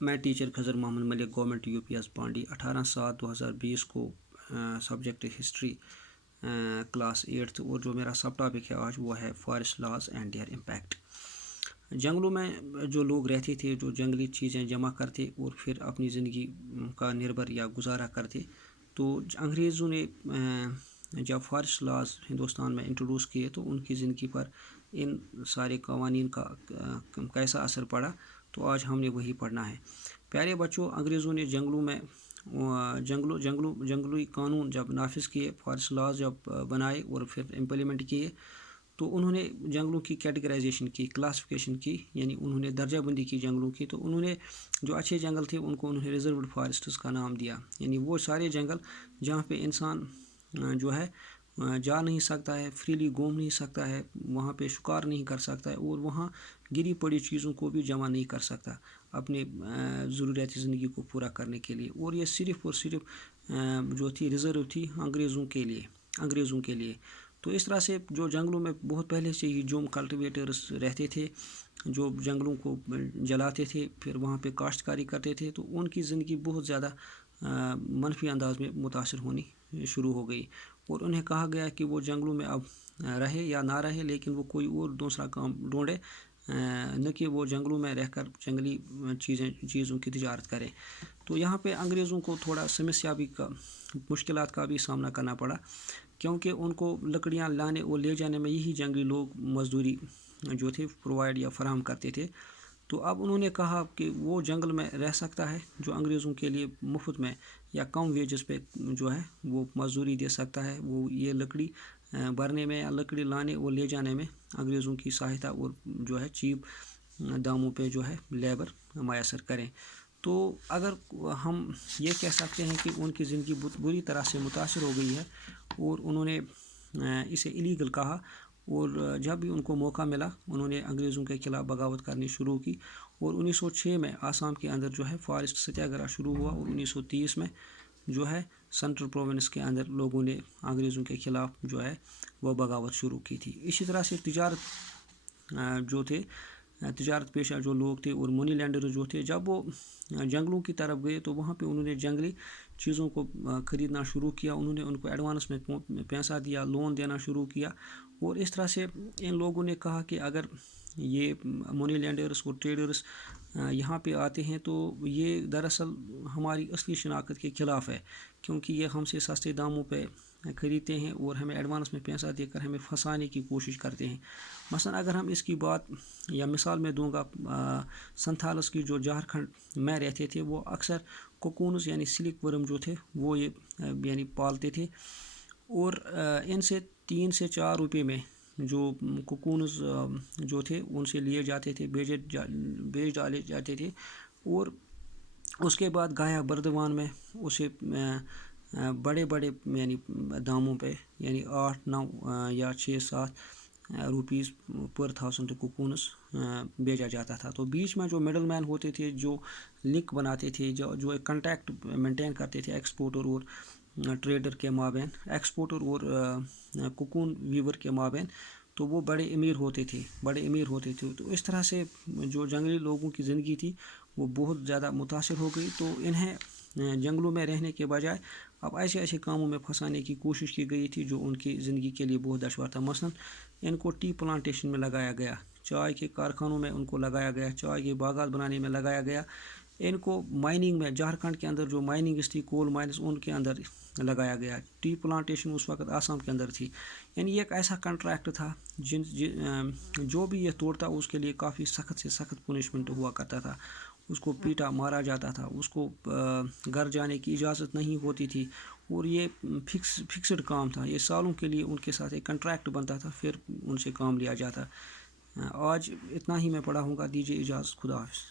میں ٹیچر خضر محمد ملک government U P S پانڈی 18/7/2020 کو subject history class 8 اور جو میرا سب ٹاپک ہے آج وہ ہے forest laws and their impact. جنگلوں میں جو لوگ رہتے تھے، جو جنگلی چیزیں جمع کرتے اور پھر اپنی زندگی کا نربھر یا گزارا کرتے، تو انگریزوں نے جب فارسٹ لاز ہندوستان میں انٹروڈیوس کیے تو ان کی زندگی پر ان سارے قوانین کا کیسا اثر پڑا، تو آج ہم نے وہی پڑھنا ہے. پیارے بچوں، انگریزوں نے جنگلوں میں جنگلی قانون جب نافذ کیے، فارسٹ لاز جب بنائے اور پھر امپلیمنٹ کیے، تو انہوں نے جنگلوں کی کیٹیگرائزیشن کی، کلاسیفیکیشن کی، یعنی انہوں نے درجہ بندی کی جنگلوں کی. تو انہوں نے جو اچھے جنگل تھے ان کو انہوں نے ریزروڈ فارسٹس کا نام دیا، یعنی وہ سارے جنگل جہاں پہ انسان جو ہے جا نہیں سکتا ہے، فریلی گھوم نہیں سکتا ہے، وہاں پہ شکار نہیں کر سکتا ہے اور وہاں گری پڑی چیزوں کو بھی جمع نہیں کر سکتا اپنے ضروریات زندگی کو پورا کرنے کے لیے. اور یہ صرف اور صرف جو تھی ریزرو تھی انگریزوں کے لیے. تو اس طرح سے جو جنگلوں میں بہت پہلے سے ہی جو کلٹیویٹرز رہتے تھے، جو جنگلوں کو جلاتے تھے، پھر وہاں پہ کاشتکاری کرتے تھے، تو ان کی زندگی بہت زیادہ منفی انداز میں متاثر ہونی شروع ہو گئی. اور انہیں کہا گیا کہ وہ جنگلوں میں اب رہے یا نہ رہے، لیکن وہ کوئی اور دوسرا کام ڈھونڈے، نہ کہ وہ جنگلوں میں رہ کر جنگلی چیزوں کی تجارت کرے. تو یہاں پہ انگریزوں کو تھوڑا سمسیا بھی مشکلات کا بھی سامنا کرنا پڑا، کیونکہ ان کو لکڑیاں لانے اور لے جانے میں یہی جنگلی لوگ مزدوری جو تھے پرووائڈ یا فراہم کرتے تھے. تو اب انہوں نے کہا کہ وہ جنگل میں رہ سکتا ہے جو انگریزوں کے لیے مفت میں یا کم ویجز پہ جو ہے وہ مزدوری دے سکتا ہے، وہ یہ لکڑی بھرنے میں یا لکڑی لانے اور لے جانے میں انگریزوں کی سہایتا اور جو ہے چیپ داموں پہ جو ہے لیبر میسر کریں. تو اگر ہم یہ کہہ سکتے ہیں کہ ان کی زندگی بری طرح سے متاثر ہو گئی ہے اور انہوں نے اسے ایلیگل کہا، اور جب بھی ان کو موقع ملا انہوں نے انگریزوں کے خلاف بغاوت کرنی شروع کی. اور 1906 میں آسام کے اندر جو ہے فارسٹ ستیاگرہ شروع ہوا، اور 1930 میں جو ہے سینٹرل پروونس کے اندر لوگوں نے انگریزوں کے خلاف جو ہے وہ بغاوت شروع کی تھی. اسی طرح سے تجارت پیشہ جو لوگ تھے اور منی لینڈر جو تھے، جب وہ جنگلوں کی طرف گئے تو وہاں پہ انہوں نے جنگلی چیزوں کو خریدنا شروع کیا. انہوں نے ان کو ایڈوانس میں پیسہ دیا، لون دینا شروع کیا. اور اس طرح سے ان لوگوں نے کہا کہ اگر یہ منی لینڈرز اور ٹریڈرز یہاں پہ آتے ہیں تو یہ دراصل ہماری اصلی شناخت کے خلاف ہے، کیونکہ یہ ہم سے سستے داموں پہ خریدتے ہیں اور ہمیں ایڈوانس میں پیسہ دے کر ہمیں پھنسانے کی کوشش کرتے ہیں. مثلا اگر ہم اس کی بات یا مثال میں دوں گا، سنتھالس کی جو جھارکھنڈ میں رہتے تھے، وہ اکثر کوکونز یعنی سلک ورم جو تھے وہ یہ یعنی پالتے تھے، اور ان سے 3 سے 4 روپے میں جو کوکونز جو تھے ان سے لیے جاتے تھے، بیچ ڈالے جاتے تھے. اور اس کے بعد گایا بردوان میں اسے بڑے یعنی داموں پہ، یعنی 8-9 یا 6-7 روپیز پر 1000 کوکونز بیچا جاتا تھا. تو بیچ میں جو مڈل مین ہوتے تھے، جو لنک بناتے تھے، جو ایک کنٹیکٹ مینٹین کرتے تھے ایکسپورٹر اور ٹریڈر کے مابین، ایکسپورٹر اور کوکون ویور کے مابین، تو وہ بڑے امیر ہوتے تھے. تو اس طرح سے جو جنگلی لوگوں کی زندگی تھی وہ بہت زیادہ متاثر ہو گئی. تو انہیں جنگلوں میں رہنے کے بجائے اب ایسے کاموں میں پھنسانے کی کوشش کی گئی تھی جو ان کی زندگی کے لیے بہت دشوار تھا. مثلا ان کو ٹی پلانٹیشن میں لگایا گیا، چائے کے کارخانوں میں ان کو لگایا گیا، چائے کے باغات بنانے میں لگایا گیا. ان کو مائننگ میں، جھارکھنڈ کے اندر جو مائننگز تھی، کول مائنز، ان کے اندر لگایا گیا. ٹی پلانٹیشن اس وقت آسام کے اندر تھی. یعنی یہ ایک ایسا کنٹریکٹ تھا جو بھی یہ توڑتا اس کے لیے کافی سخت سے سخت پنشمنٹ ہوا کرتا تھا. اس کو پیٹا مارا جاتا تھا، اس کو گھر جانے کی اجازت نہیں ہوتی تھی. اور یہ فکسڈ کام تھا، یہ سالوں کے لیے ان کے ساتھ ایک کنٹریکٹ بنتا تھا، پھر ان سے کام لیا جاتا. آج اتنا ہی میں پڑھا ہوں گا. دیجیے اجازت. خدا حافظ.